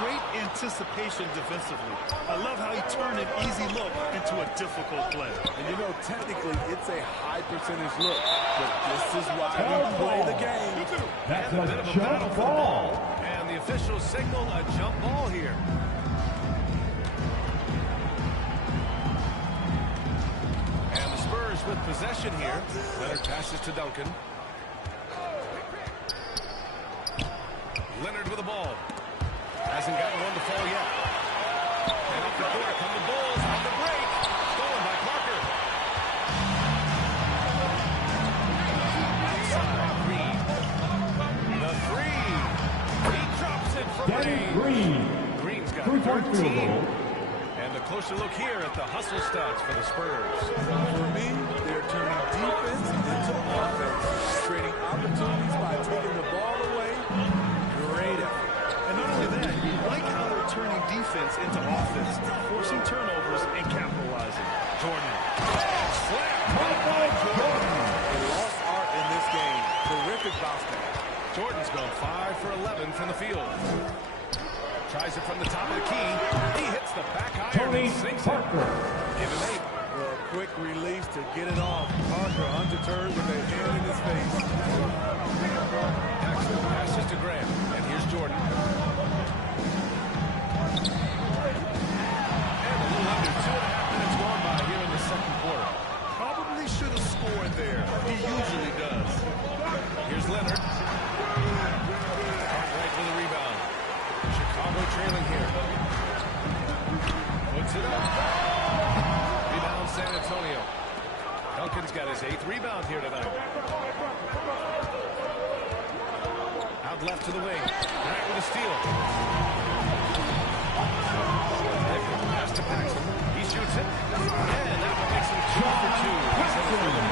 Great anticipation defensively. I love how he turned an easy look into a difficult play. And you know, technically, it's a high percentage look, but this is why we play the game. That's And a bit of a a battle jump for the ball. ball. And the officials signal a jump ball here. And the Spurs with possession here. Leonard passes to Duncan. Leonard with the ball. Hasn't gotten one to fall yet. And up the court come the Bulls on the break. Stolen by Parker. Inside, Green. The three. He drops it for Danny Green. Green's got Three-point field 13. goal. And a closer look here at the hustle stats for the Spurs. For me, they're turning defense into offense, creating opportunities by taking the ball away. Great effort. And not only that, you like how they're turning defense into offense, forcing turnovers and capitalizing. Jordan. Slam. The lost art in this game. Terrific bounce back. Jordan's gone 5 for 11 from the field. Tries it from the top of the key. He hits the back iron Tony and sinks Parker. it. Give him 8. Well, quick release to get it off. Parker undeterred with a hand in his face. Paxson passes to Graham. And here's Jordan. And a little under 2.5 minutes gone by here in the second quarter. Probably should have scored there. He usually does. Here's Leonard. Cartwright with a rebound. Chicago trailing here. Puts it up. Rebound San Antonio. Duncan's got his 8th rebound here tonight. Out left to the wing. Grant with a steal. Pass to Paxson. He shoots it. And that one makes him 2 for 2. He's in the rhythm.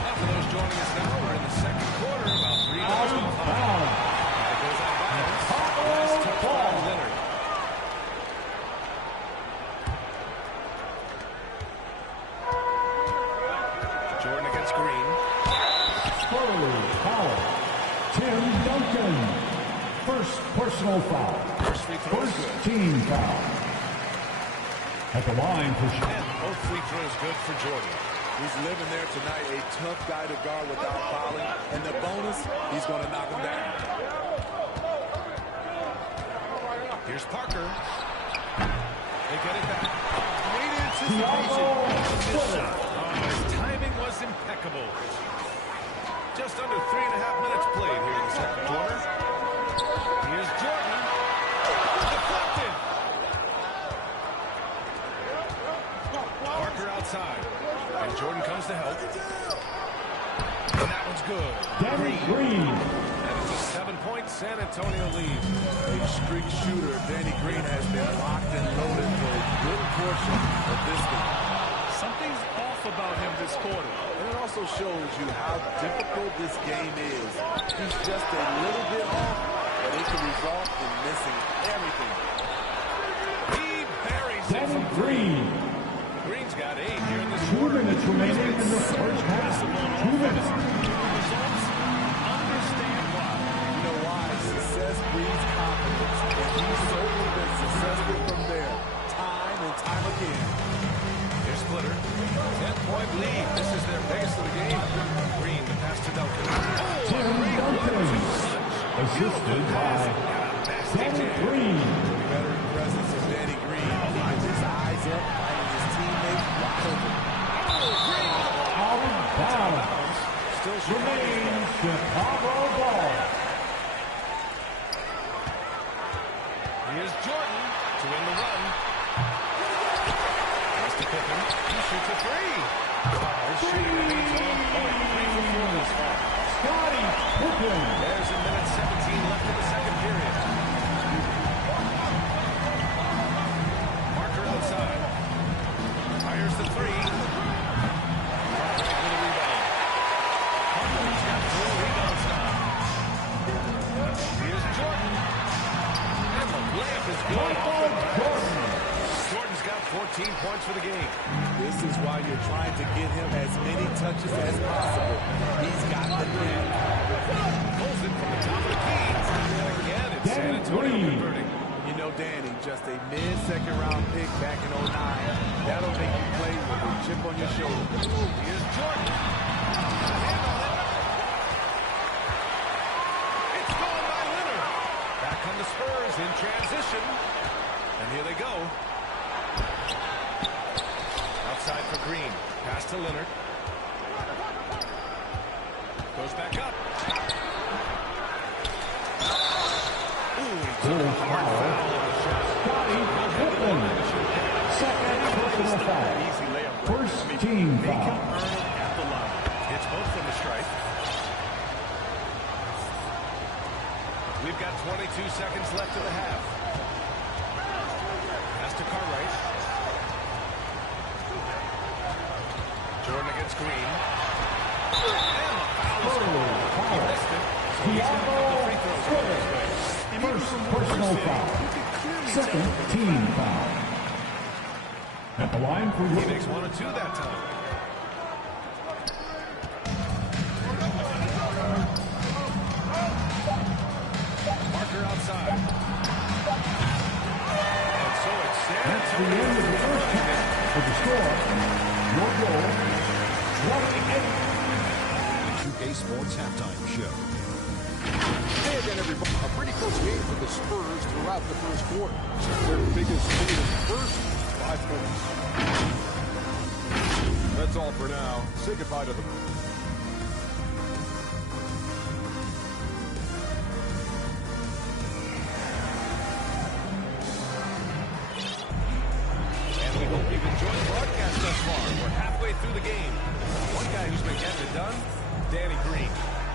Now for those joining us now, we're in the second quarter. About 3 minutes to go. That goes out of bounds. Last touch by Leonard. Jordan against Green. Foul. Tim Duncan. First personal foul. First free throw is First good. team foul. At the line for And both free throws good for Jordan. He's living there tonight, a tough guy to guard without fouling. And the bonus, he's going to knock him down. Here's Parker. They get it back. Great anticipation. His timing was impeccable. Just under 3.5 minutes played here in the second quarter. Here's Jordan. Deflected. Parker outside. And Jordan comes to help. And that one's good. Danny Green. And it's a 7-point San Antonio lead. A streak shooter, Danny Green has been locked and loaded for a good portion of this game. Something's off about him this quarter. And it also shows you how difficult this game is. He's just a little bit off, but it can result in missing everything. He buries it Danny from Green. Green's got 8 here in this 2 quarter. minutes remaining in the first half. 2 minutes. Results, understand why. You know why? Success breeds confidence. And he's certainly been successful from there, time and time again. Here's Splitter. assisted by Danny Green. Veteran presence of Danny Green. His eyes up, finding his teammates wide open. Out of bounds. Still Remains Chicago ball. Here's Jordan to win the run. Pass to Pippen. He shoots a three. This shooting remains on point. 3 for 4 this far. Scottie Pippen. There's a minute 17 left in the second period. Parker outside. Fires the three. Cartwright with a rebound. Parker's got 4 rebounds now. Here's Jordan. And the layup is good. Jordan's got 14 points for the game. This is why you're trying to get him as many touches as possible. He's got the net. Pulls it from the top of the key. And again, it's San Antonio converting. You know, Danny, just a mid-second round pick back in 09. That'll make you play with a chip on your shoulder. Here's Jordan. A hand on it. It's stolen by Leonard. Back come the Spurs in transition. And here they go. Outside for Green. Pass to Leonard. Goes back up. Scottie Pippen. Second personal foul. Easy layup. First team Make him foul. earn it at the line. Hits both from the stripe. We've got 22 seconds left in the half. Pass to Cartwright. Jordan against Green. And the foul is called. He missed it. So he's going to have the free throws going his way. First personal foul. Second team foul. At the line for He makes 1 or 2 that time. Parker outside. And so it's San That's the Antonio. end of the first half. For the score, your goal, 28. 2K Sports Halftime Show. Hey again, everybody. A pretty close game for the Spurs throughout the first quarter. Their biggest lead in the first, 5 points. That's all for now. Say goodbye to them. And we hope you've enjoyed the broadcast thus far. We're halfway through the game. One guy who's been getting it done, Danny Green.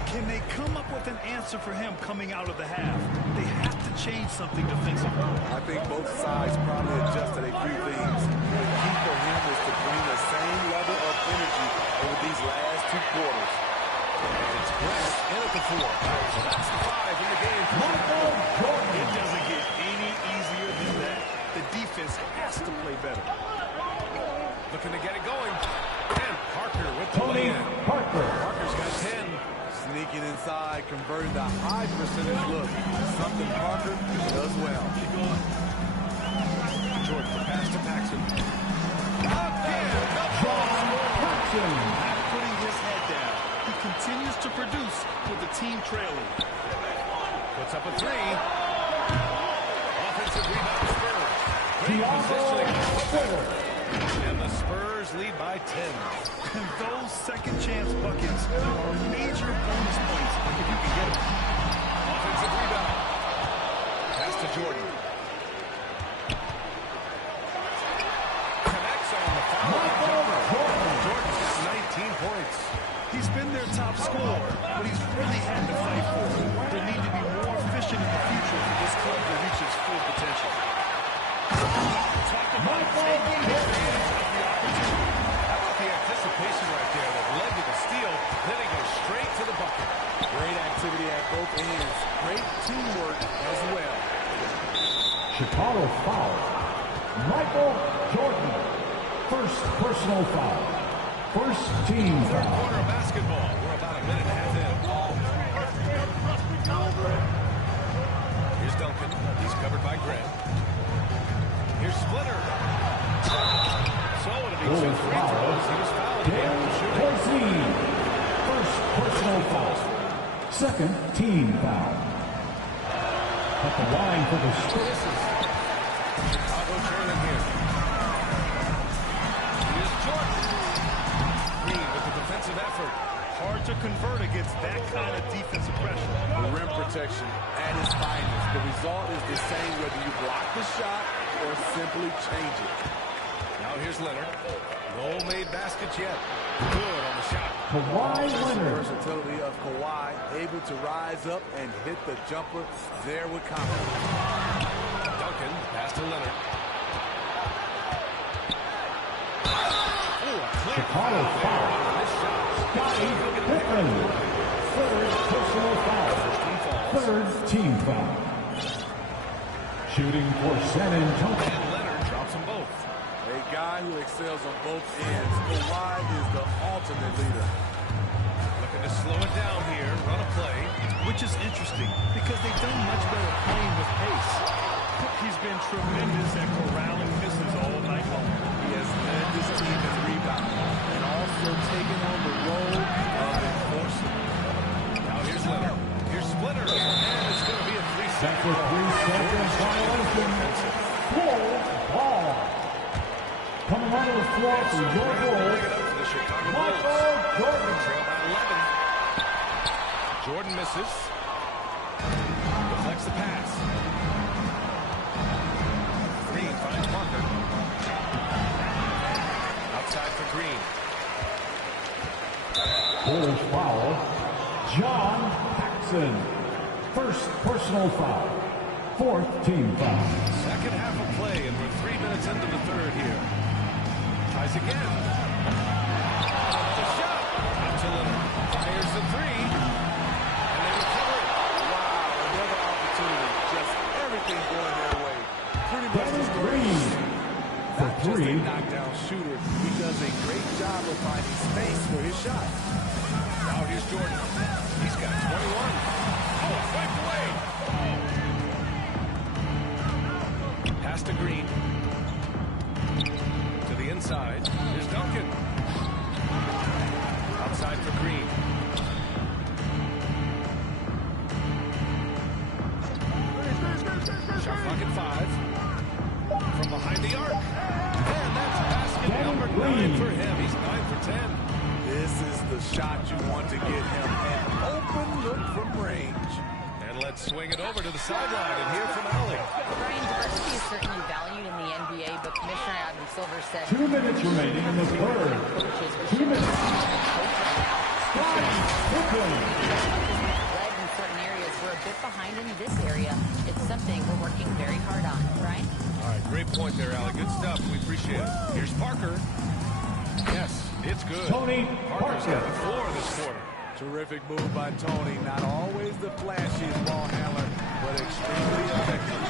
Can they come up with an answer for him coming out of the half? They have to change something defensively. I think both sides probably adjusted a few things. The key for him is to bring the same level of energy over these last 2 quarters. And it's Brett in at the 4. So that's the 5 in the game. It doesn't get any easier than that. The defense has to play better. Looking to get it going. And Parker with the Tony lay-in. Parker. Parker's got 10. Sneaking inside, converting the high percentage look. Something Parker does well. Jordan, the pass to Paxson. Paxson. Not putting his head down. He continues to produce with the team trailing. Puts up a 3. Offensive rebound Spurs. Great Thiago positioning. Splitter. And the Spurs lead by 10. And those second chance buckets are major bonus points if you can get them. Offensive rebound. Pass to Jordan. Connects on the foul. Jordan's got 19 points. He's been their top scorer, but he's really had to fight for it. They need to be more efficient in the future for this club to reach its full potential. Talk about taking advantage of the opportunity. How about the anticipation right there that led to the steal, then he goes straight to the bucket. Great activity at both ends. Great teamwork as well. Chicago foul. Michael Jordan. First personal foul. First team Third foul. quarter of basketball. We're about a minute and a half in. Here's Duncan. He's covered by Grant. Here's Splitter. So it'll be 2 free throws. He was fouled again. Corsi. First personal foul. Second team foul. At the line for the Spurs. Chicago trailing here. Here's Jordan. Green with the defensive effort. Hard to convert against that kind of defensive pressure. The rim protection at its finest. The result is the same whether you block the shot or simply change it. Now here's Leonard. No made baskets yet. Good on the shot. Kawhi The Leonard. versatility of Kawhi, able to rise up and hit the jumper there with confidence. Duncan, pass to Leonard. Chicago foul. Scottie Pippen. Third personal foul. Third team foul. Shooting for San Antonio. And Leonard drops them both. A guy who excels on both ends. Kawhi is the ultimate leader. Looking to slow it down here, run a play. Which is interesting because they've done much better playing with pace. He's been tremendous at corralling misses all night long. He has led this team in rebounding and also taken on the role of enforcer. Now here's Leonard. Here's Splitter. And it's going to be a 3-second That's a 3-second violation. Full ball. Coming onto the floor for your goal. Bring it up for the Chicago Bulls. Michael Jordan. Trail by 11. Jordan misses. Deflects the pass. Green finds Parker. Outside for Green. Bulls foul. John Paxson. First personal foul. Fourth team foul. Second half of play, and we're 3 minutes into the third here. Tries again. Another shot. Out to Leonard. Fires the three. And they recover it. Wow, another opportunity. Just everything going their way. Pretty much Dennis the story. Green. For Not just a three. knockdown shooter, he does a great job of finding space for his shot. Now here's Jordan. He's got 21. Oh, it's wiped away. Pass to Green. To the inside. Here's Duncan. Outside for Green. Shot clock at 5. From behind the arc. And that's basket number 9 for him. He's 9 for 10. This is the shot you want to get him. An open look from range. And let's swing it over to the sideline and hear from Allie. Brian, diversity is certainly valued in the NBA, but Commissioner Adam Silver said 2 minutes remaining in the third. coaches 2 minutes. Scottie Pippen. led in certain areas. We're a bit behind in this area. It's something we're working very hard on. Brian? All right, great point there, Allie. Good stuff. We appreciate it. Here's Parker. Yes, it's good. Tony Parker's got Parker. the floor this quarter. Terrific move by Tony. Not always the flashiest ball handler, but extremely effective.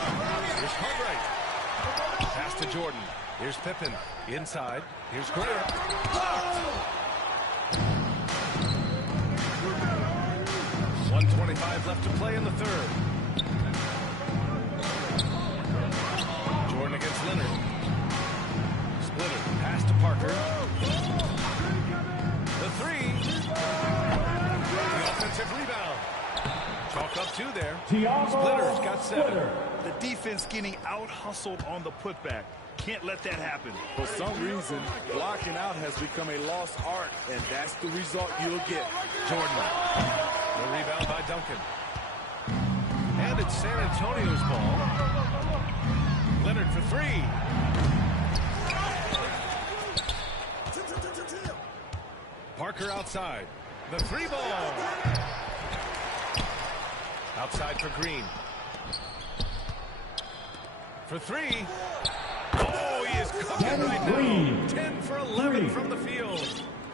Here's Cartwright. Pass to Jordan. Here's Pippen. Inside. Here's Grant. Blocked. 1:25 left to play in the third. Jordan against Leonard. Splitter. Pass to Parker. The three. The offensive rebound. Chalk up 2 there. Splitter's got 7. Splitter. The defense getting out-hustled on the putback. Can't let that happen. For some reason, blocking out has become a lost art, and that's the result you'll get. Jordan. The rebound by Duncan. And it's San Antonio's ball. Leonard for 3. Parker outside. The 3 ball. Outside for Green. For 3. Oh, he is cooking right now. 10 for 11 from the field.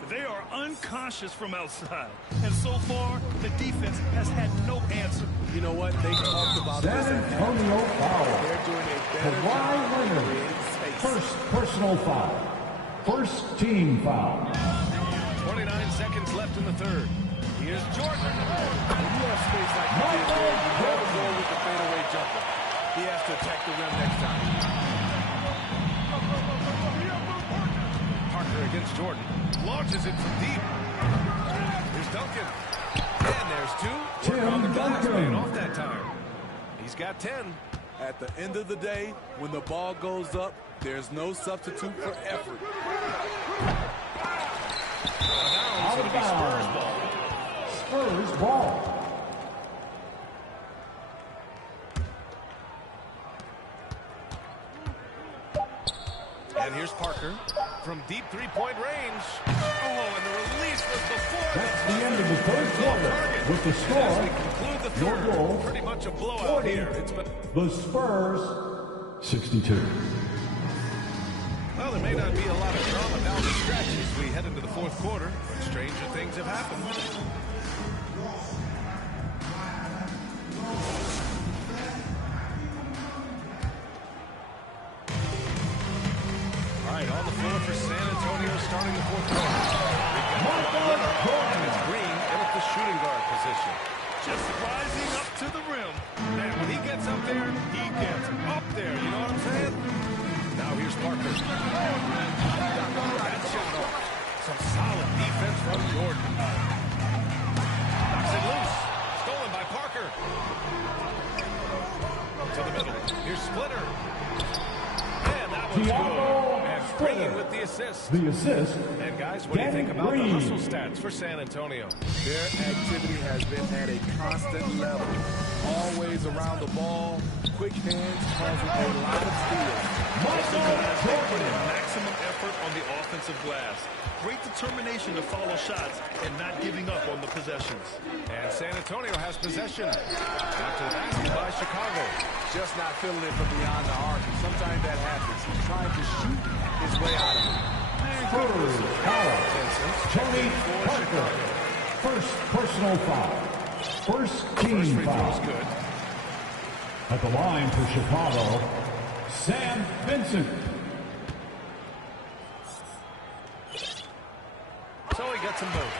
They are unconscious from outside. And so far, the defense has had no answer. You know what? They talked about San this. Antonio foul. They're doing a better Kawhi job of Leonard. creating space. First personal foul. First team foul. 29 seconds left in the third. Here's Jordan. When you have space like he did there, you never go with the fadeaway jumper. He has to attack the rim next time. Parker against Jordan. Launches it from deep. Here's Duncan. And there's two. Work on the glass, paying off that time. He's got 10. At the end of the day, when the ball goes up, there's no substitute for effort. Out of bounds. Spurs ball. Spurs ball. And here's Parker from deep three-point range. Oh, and the release was before. That's the end of the third quarter. With the score, as we conclude the third, goal, pretty much a blowout 40. here. It's been... The Spurs, 62. Well, there may not be a lot of drama down the stretch as we head into the fourth quarter, but stranger things have happened. All right, on the floor for San Antonio starting the fourth quarter. And it's Green in at the shooting guard position. Just rising up to the rim. Man, when he gets up there, he gets up there. You know what I'm saying? Now here's Parker. That shot off. Some solid defense from Jordan. Knocks it loose. Stolen by Parker. To the middle. Here's Splitter. And that one's good. Green with the assist. The assist. And guys, what do you think about the hustle stats for San Antonio? Their activity has been at a constant level. Always around the ball, quick hands, causing a lot of steals. They put in maximum effort on the offensive glass. Great determination to follow shots and not giving up on the possessions. And San Antonio has possession. After the basket by Chicago. Just not feeling it from beyond the arc. Sometimes that happens. He's trying to shoot his way out of it. Spurs foul. Tony Parker. First personal foul. First team foul. Good. At the line for Chicago, Sam Vincent. So he gets them both.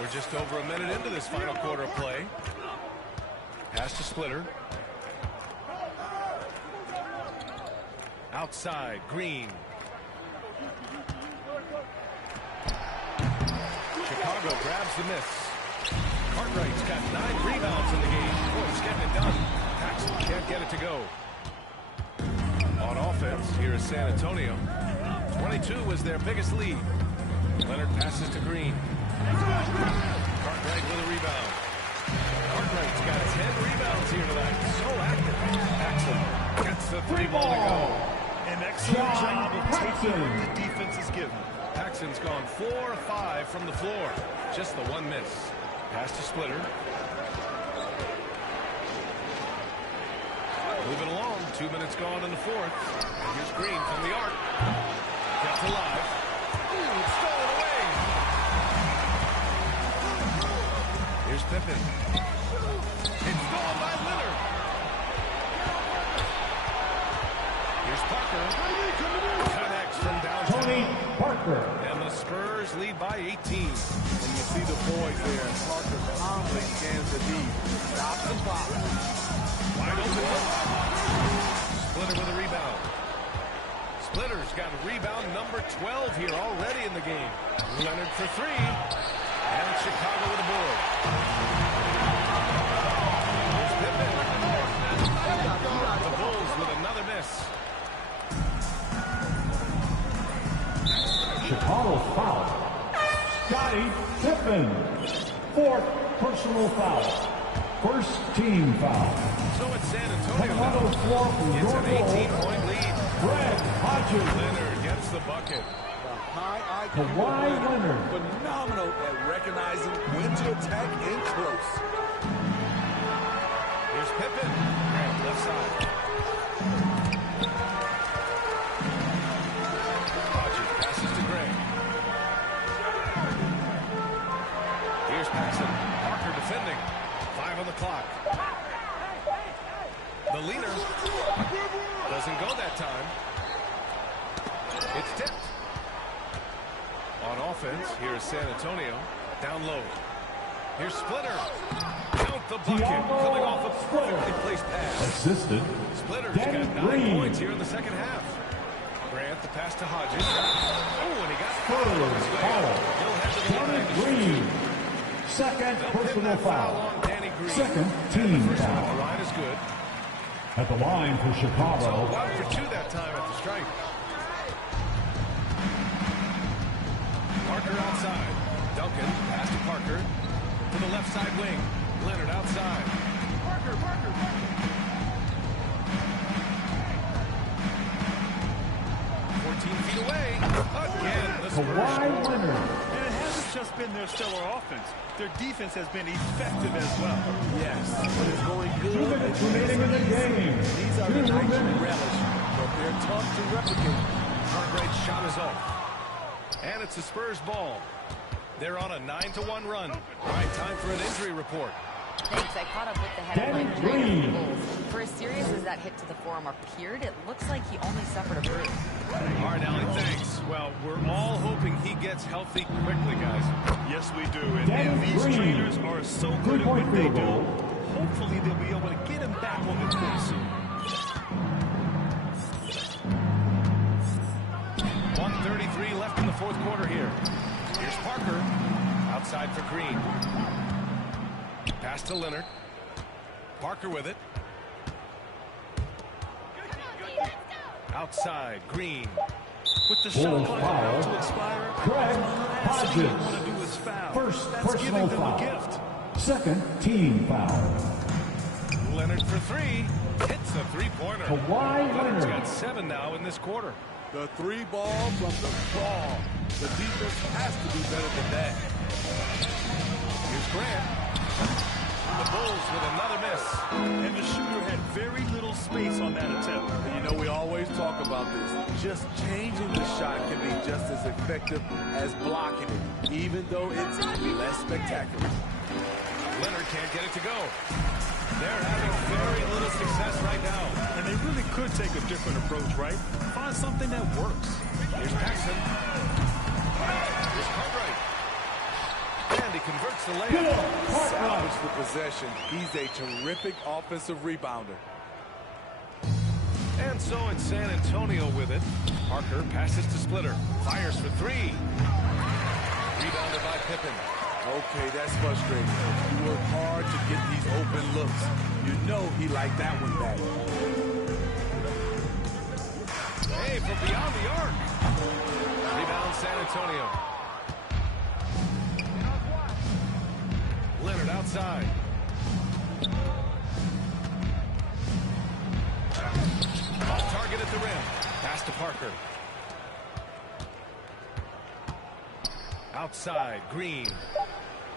We're just over a minute into this final quarter of play. Pass to Splitter. Outside, Green. Chicago grabs the miss. Cartwright's got 9 rebounds in the game. Oh, he's getting it done. Paxson can't get it to go. On offense, here is San Antonio. 22 was their biggest lead. Leonard passes to Green. Cartwright with a rebound. Cartwright's got 10 rebounds here tonight. So active. Paxson gets the 3-ball to go. An excellent job of taking what the defense is given. Paxson's gone 4 or 5 from the floor. Just the one miss. Pass to Splitter. Moving along. 2 minutes gone in the fourth. And here's Green from the arc. Kept alive. Ooh, it's stolen away. Here's Pippen. It's stolen by Leonard. Here's Parker. Connects from downtown. Tony Parker. And the Spurs lead by 18. And you see the boys there. Parker calmly scans the D. Stops and pops. Wide open. Splitter with a rebound. Splitter's got rebound number 12 here already in the game. Leonard for 3. And Chicago with a board. Here's Pippen. The Bulls with another miss. Chicago foul. Scottie Pippen. 4th personal foul. First team foul. So it's San Antonio Coming on the floor from gets your an goal, 18-point lead. Greg Hodges. Leonard gets the bucket. The high IQ Kawhi Leonard. phenomenal at recognizing when to attack in close. Here's Pippen. Grant left side. Hodges passes to Gray. Here's Paxson. Parker defending. 5 on the clock. The leaner doesn't go that time. It's tipped. On offense, here's San Antonio. Down low. Here's Splitter. Count the bucket. Coming off a perfectly placed pass. Assisted. Splitter's got 9 points here in the second half. Grant the pass to Hodges. Oh, and he got fouled on his way. He'll head to the line to shoot Second personal foul. on Danny Green. Second team The foul. line is good. At the line for So Chicago, 1 for 2 that time at the stripe. Parker outside. Duncan pass to Parker to the left side wing. Leonard outside. Parker. 14 feet away. Again, the Spurs Kawhi score. Leonard. And it hasn't just been their stellar offense. Their defense has been effective as well. Yes, but it's going 2 good. minutes remaining in the game. These are the 2 nights you minutes. relish, but they're tough to replicate. Heart rate shot is off. And it's the Spurs ball. They're on a 9-1 run. All right, time for an injury report. Thanks. I caught up with the headline Danny trainer Green. of the Bulls. For as serious as that hit to the forearm appeared, it looks like he only suffered a bruise. All right, Allie, thanks. Well, we're all hoping he gets healthy quickly, guys. Yes, we do. And Danny these Green. trainers are so good at what Three-point they field do. goal. Hopefully they'll be able to get him back on the court soon. 1:33 left in the fourth quarter here. Here's Parker. Outside for Green. Pass to Leonard. Parker with it. Outside, Green. With the Bulls shot clock about foul. to expire, Craig the last thing you want Hodges. to do is foul. First That's personal giving them foul. a gift. Second team foul. Leonard for three. Hits a three-pointer. Kawhi Leonard's Leonard. got 7 now in this quarter. The three ball from the ball. The defense has to be better than that. Here's Grant. The Bulls with another miss. And the shooter had very little space on that attempt. And you know, we always talk about this. Just changing the shot can be just as effective as blocking it, even though it's less spectacular. Leonard can't get it to go. They're having very little success right now. And they really could take a different approach, right? Find something that works. Here's Paxson. Here's Cartwright. And he converts the layup. Salvage the possession. He's a terrific offensive rebounder. And so it's San Antonio with it. Parker passes to Splitter. Fires for 3. Rebounded by Pippen. Okay, that's frustrating. He worked hard to get these open looks. You know he liked that one back. Hey, from beyond the arc. Rebound San Antonio. Leonard outside. Off target at the rim. Pass to Parker. Outside, Green.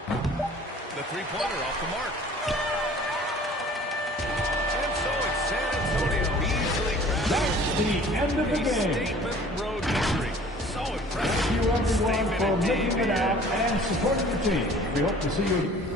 The three-pointer off the mark. And so it's San Antonio easily That's the end of the a game. statement road victory. So impressive. Thank you everyone for making it out and supporting the team. We hope to see you.